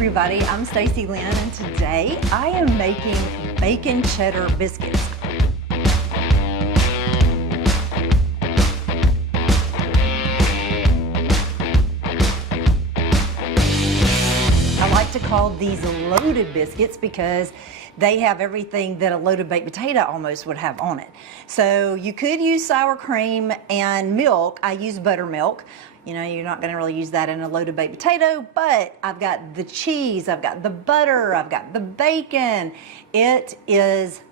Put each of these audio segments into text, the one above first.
everybody, I'm Stacy Lynn, and today I am making bacon cheddar biscuits. I like to call these loaded biscuits because they have everything that a loaded baked potato almost would have on it. So you could use sour cream and milk. I use buttermilk. You know, you're not going to really use that in a loaded baked potato, but I've got the cheese, I've got the butter, I've got the bacon. It is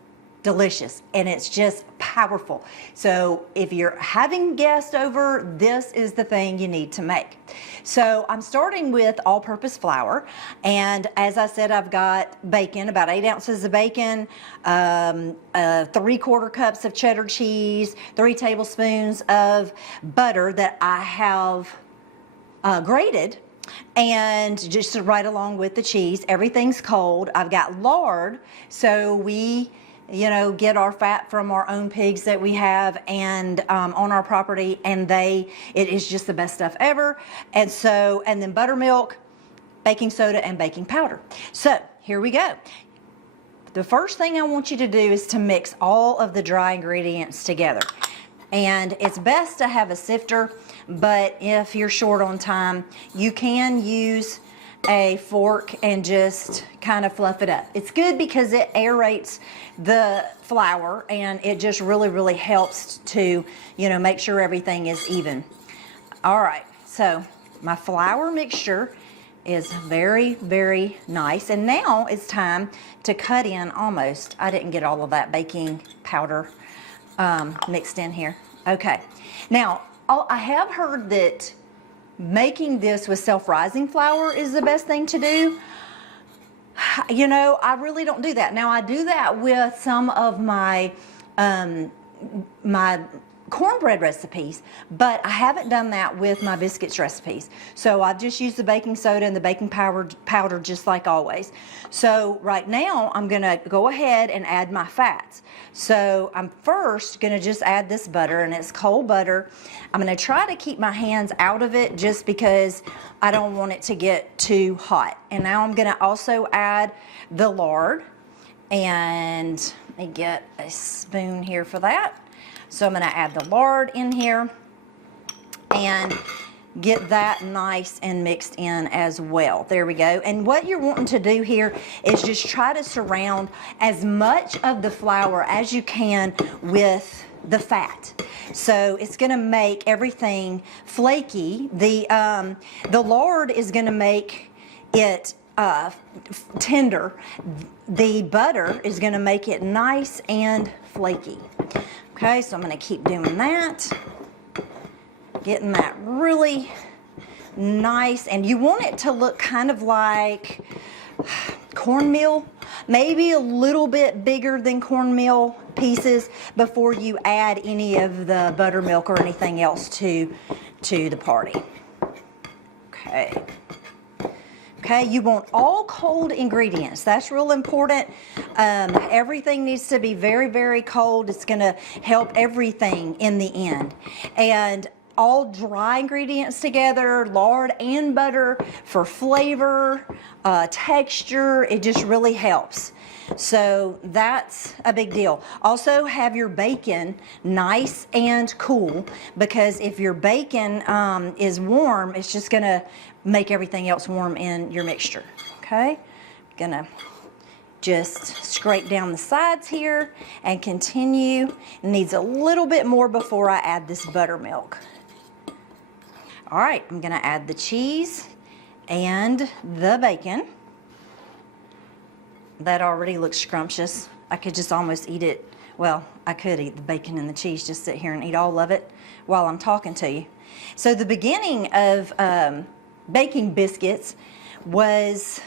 delicious and it's just powerful. So if you're having guests over, this is the thing you need to make. So I'm starting with all-purpose flour, and as I said, I've got bacon, about 8 ounces of bacon, 3/4 cups of cheddar cheese, 3 tablespoons of butter that I have grated, and just right along with the cheese. Everything's cold. I've got lard, so we get our fat from our own pigs that we have and on our property, and it is just the best stuff ever. And then buttermilk, baking soda, and baking powder. So here we go. The first thing I want you to do is to mix all of the dry ingredients together. And it's best to have a sifter, but if you're short on time, you can use a fork and just kind of fluff it up. It's good because it aerates the flour, and it just really helps to make sure everything is even. All right, so my flour mixture is very nice, and now it's time to cut in almost. I didn't get all of that baking powder mixed in here. Okay, now I have heard that making this with self-rising flour is the best thing to do. I really don't do that. Now I do that with some of my my cornbread recipes, but I haven't done that with my biscuits recipes. So I've just used the baking soda and the baking powder just like always. So right now I'm gonna go ahead and add my fats. So I'm first gonna just add this butter, and it's cold butter. I'm gonna try to keep my hands out of it just because I don't want it to get too hot. And now I'm gonna also add the lard, and let me get a spoon here for that. So I'm going to add the lard in here and get that nice and mixed in as well. There we go. And what you're wanting to do here is just try to surround as much of the flour as you can with the fat. So it's going to make everything flaky. The lard is going to make it tender. The butter is going to make it nice and flaky. Okay, so I'm going to keep doing that, getting that really nice, and you want it to look kind of like cornmeal, maybe a little bit bigger than cornmeal pieces before you add any of the buttermilk or anything else to the party. Okay. Okay, you want all cold ingredients. That's real important. Everything needs to be very cold. It's going to help everything in the end. And all dry ingredients together, lard and butter, for flavor, texture, it just really helps. So that's a big deal. Also have your bacon nice and cool, because if your bacon is warm, it's just going to make everything else warm in your mixture. Okay, gonna just scrape down the sides here and continue. It needs a little bit more before I add this buttermilk. All right, I'm gonna add the cheese and the bacon. That already looks scrumptious. I could just almost eat it. Well, I could eat the bacon and the cheese, just sit here and eat all of it while I'm talking to you. So the beginning of baking biscuits was,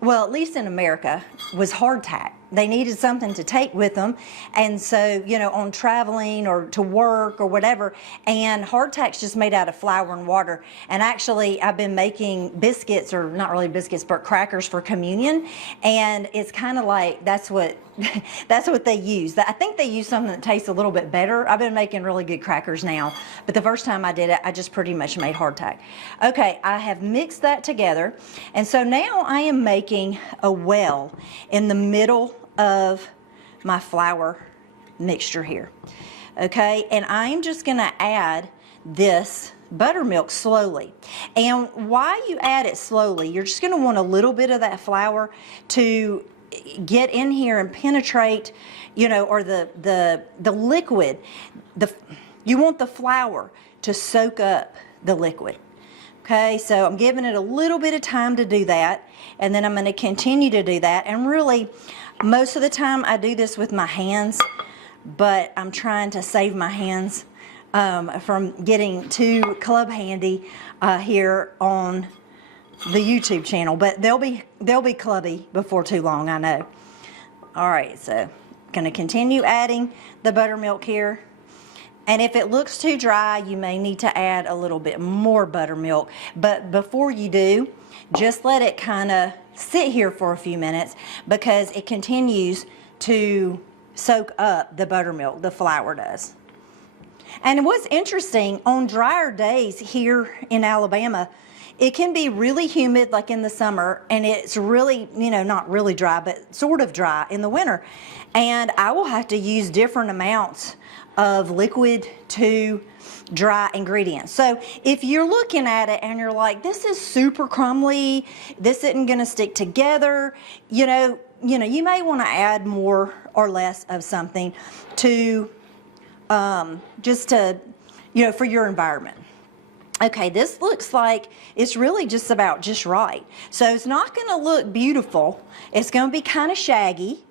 well, at least in America, was hardtack. They needed something to take with them, and so, on traveling or to work or whatever, and hardtack's just made out of flour and water. And actually, I've been making biscuits, or not really biscuits, but crackers for communion, and it's kind of like, that's what that's what they use. I think they use something that tastes a little bit better. I've been making really good crackers now, but the first time I did it, I just pretty much made hardtack. Okay, I have mixed that together, and so now I am making a well in the middle of my flour mixture here. Okay, and I'm just gonna add this buttermilk slowly. And while you add it slowly, you're just gonna want a little bit of that flour to get in here and penetrate, you know, or the liquid. You want the flour to soak up the liquid. Okay, so I'm giving it a little bit of time to do that, and then I'm going to continue to do that. And really, most of the time I do this with my hands, but I'm trying to save my hands from getting too club handy here on the YouTube channel, but they'll be clubby before too long, I know. All right, so going to continue adding the buttermilk here. And if it looks too dry, you may need to add a little bit more buttermilk. But before you do, just let it kind of sit here for a few minutes, because it continues to soak up the buttermilk, the flour does. And what's interesting, on drier days here in Alabama, it can be really humid like in the summer, and it's really, you know, not really dry, but sort of dry in the winter. And I will have to use different amounts of liquid to dry ingredients. So if you're looking at it and you're like, this is super crumbly, this isn't gonna stick together, you may wanna add more or less of something to, just to, you know, for your environment. Okay, this looks like it's really just about just right. So it's not gonna look beautiful. It's gonna be kind of shaggy,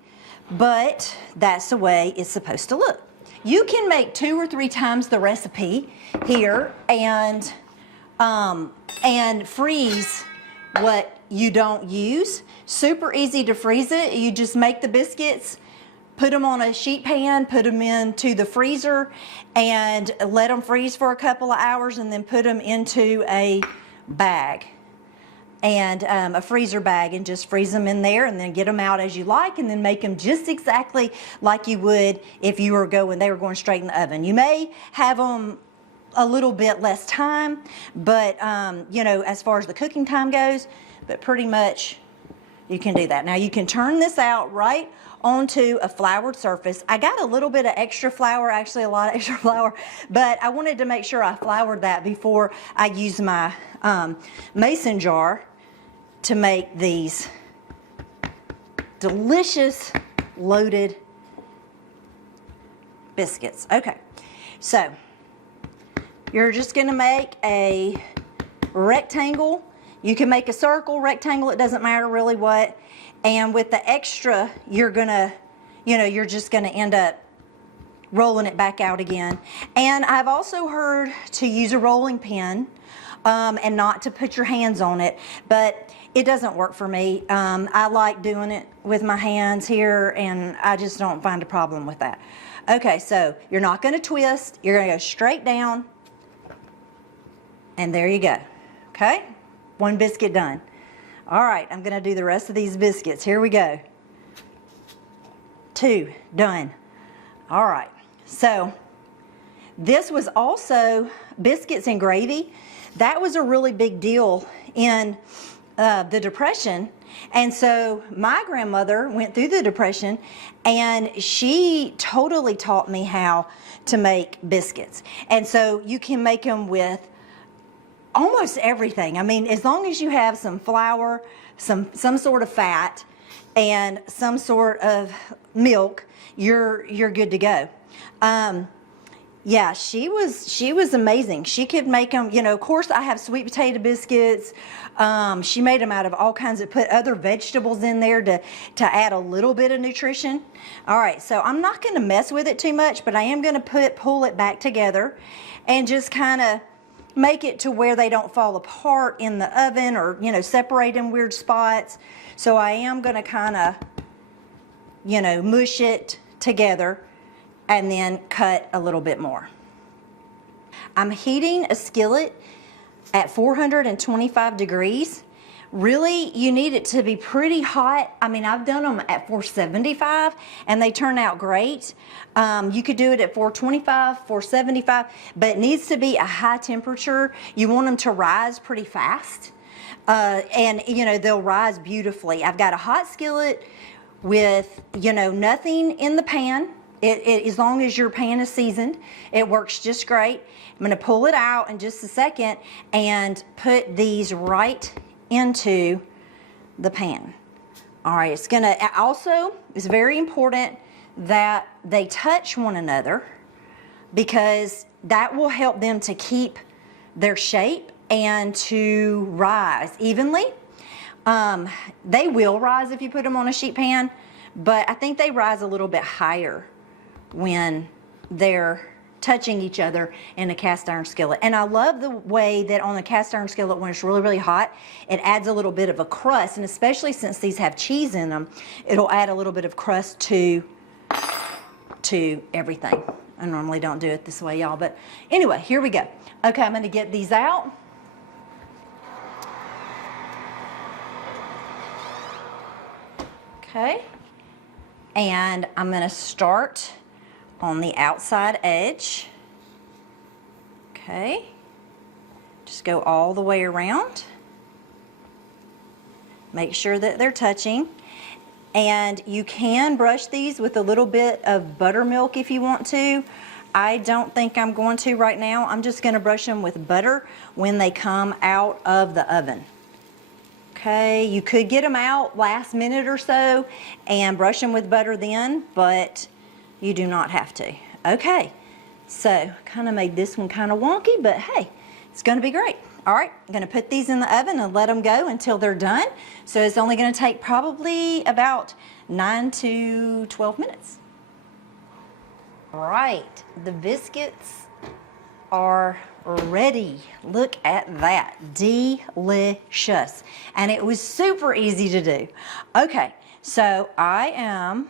but that's the way it's supposed to look. You can make 2 or 3 times the recipe here and freeze what you don't use. Super easy to freeze it. You just make the biscuits, put them on a sheet pan, put them into the freezer, and let them freeze for a couple of hours, and then put them into a bag, and a freezer bag, and just freeze them in there, and then get them out as you like, and then make them just exactly like you would if you were they were going straight in the oven. You may have them a little bit less time, but you know, as far as the cooking time goes, but pretty much you can do that. Now you can turn this out right onto a floured surface. I got a little bit of extra flour, actually a lot of extra flour, but I wanted to make sure I floured that before I use my mason jar to make these delicious loaded biscuits. Okay, so you're just gonna make a rectangle. You can make a circle, rectangle, it doesn't matter really what. And with the extra, you're gonna, you know, you're just gonna end up rolling it back out again. And I've also heard to use a rolling pin and not to put your hands on it, but it doesn't work for me. I like doing it with my hands here, and I just don't find a problem with that. Okay, so you're not gonna twist, you're gonna go straight down, and there you go, okay? 1 biscuit done. All right, I'm gonna do the rest of these biscuits. Here we go. 2, done. All right, so this was also biscuits and gravy. That was a really big deal in the Depression. And so my grandmother went through the Depression, and she totally taught me how to make biscuits. And so you can make them with almost everything. I mean, as long as you have some flour, some sort of fat, and some sort of milk, you're good to go. Yeah, she was amazing. She could make them, you know, of course I have sweet potato biscuits. She made them out of all kinds put other vegetables in there to add a little bit of nutrition. All right, so I'm not gonna mess with it too much, but I am gonna pull it back together and just kind of make it to where they don't fall apart in the oven, or, you know, separate in weird spots. So I am gonna kind of, you know, mush it together and then cut a little bit more. I'm heating a skillet at 425 degrees really you need it to be pretty hot. I mean, I've done them at 475 and they turn out great. You could do it at 425, 475, but it needs to be a high temperature. You want them to rise pretty fast. And you know, they'll rise beautifully. I've got a hot skillet with, you know, nothing in the pan. As long as your pan is seasoned, it works just great. I'm gonna pull it out in just a second and put these right into the pan. All right, it's gonna, also, it's very important that they touch one another because that will help them to keep their shape and to rise evenly. They will rise if you put them on a sheet pan, but I think they rise a little bit higher when they're touching each other in a cast iron skillet. And I love the way that on the cast iron skillet, when it's really, really hot, it adds a little bit of a crust, and especially since these have cheese in them, it'll add a little bit of crust to everything. I normally don't do it this way, y'all, but anyway, here we go. Okay, I'm gonna get these out. Okay, and I'm gonna start on the outside edge. Okay, just go all the way around. Make sure that they're touching. And you can brush these with a little bit of buttermilk if you want to. I don't think I'm going to right now. I'm just gonna brush them with butter when they come out of the oven. Okay, you could get them out last minute or so and brush them with butter then, but you do not have to. Okay, so kind of made this one kind of wonky, but hey, it's gonna be great. All right, I'm gonna put these in the oven and let them go until they're done. So it's only gonna take probably about 9 to 12 minutes. All right, the biscuits are ready. Look at that, delicious. And it was super easy to do. Okay, so I am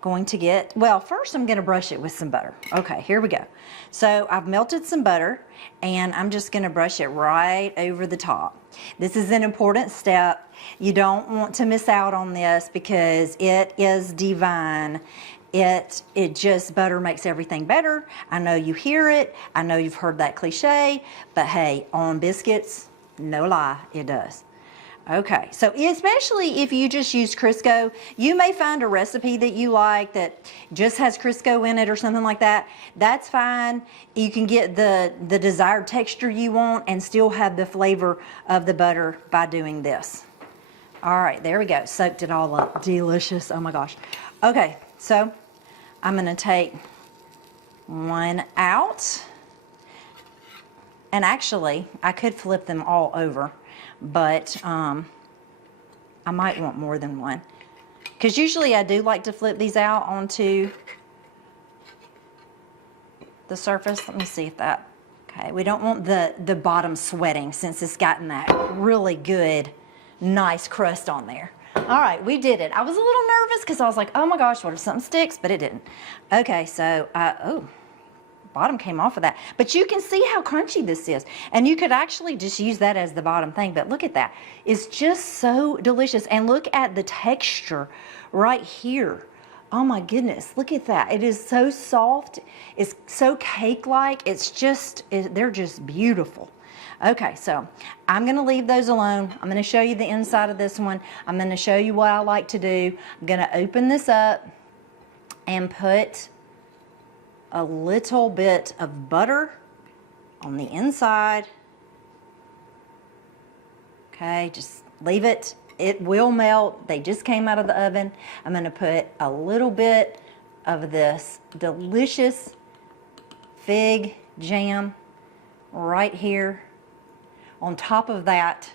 going to get, well, first I'm gonna brush it with some butter. Okay, here we go. So I've melted some butter and I'm just gonna brush it right over the top. This is an important step. You don't want to miss out on this because it is divine. It just, butter makes everything better. I know you hear it. I know you've heard that cliche, but hey, on biscuits, no lie, it does. Okay, so especially if you just use Crisco, you may find a recipe that you like that just has Crisco in it or something like that. That's fine. You can get the desired texture you want and still have the flavor of the butter by doing this. All right, there we go. Soaked it all up. Delicious. Oh my gosh. Okay, so I'm gonna take one out. And actually, I could flip them all over, but I might want more than one. Because usually I do like to flip these out onto the surface. Let me see if that, okay. We don't want the bottom sweating since it's gotten that really good, nice crust on there. All right, we did it. I was a little nervous because I was like, oh my gosh, what if something sticks? But it didn't. Okay, so, oh. Bottom came off of that, but you can see how crunchy this is, and you could actually just use that as the bottom thing, but look at that. It's just so delicious, and look at the texture right here. Oh my goodness, look at that. It is so soft. It's so cake-like. It's just, they're just beautiful. Okay, so I'm gonna leave those alone. I'm gonna show you the inside of this one. I'm gonna show you what I like to do. I'm gonna open this up and put a little bit of butter on the inside. Okay, just leave it. It will melt. They just came out of the oven. I'm gonna put a little bit of this delicious fig jam right here on top of that.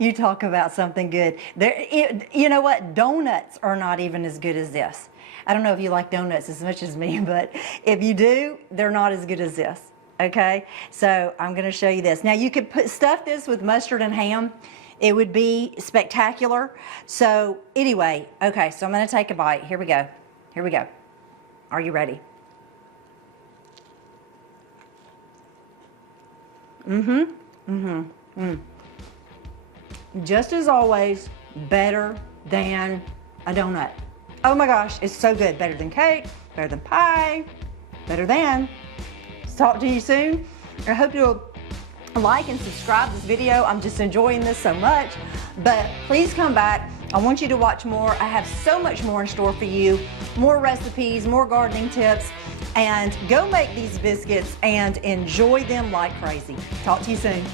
You talk about something good. You know what? Donuts are not even as good as this. I don't know if you like donuts as much as me, but if you do, they're not as good as this, okay? So I'm gonna show you this. Now you could stuff this with mustard and ham. It would be spectacular. So anyway, okay, so I'm gonna take a bite. Here we go. Here we go. Are you ready? Just as always, better than a donut. Oh my gosh, it's so good. Better than cake, better than pie, better than. Talk to you soon. I hope you'll like and subscribe this video. I'm just enjoying this so much. But please come back. I want you to watch more. I have so much more in store for you. More recipes, more gardening tips. And go make these biscuits and enjoy them like crazy. Talk to you soon.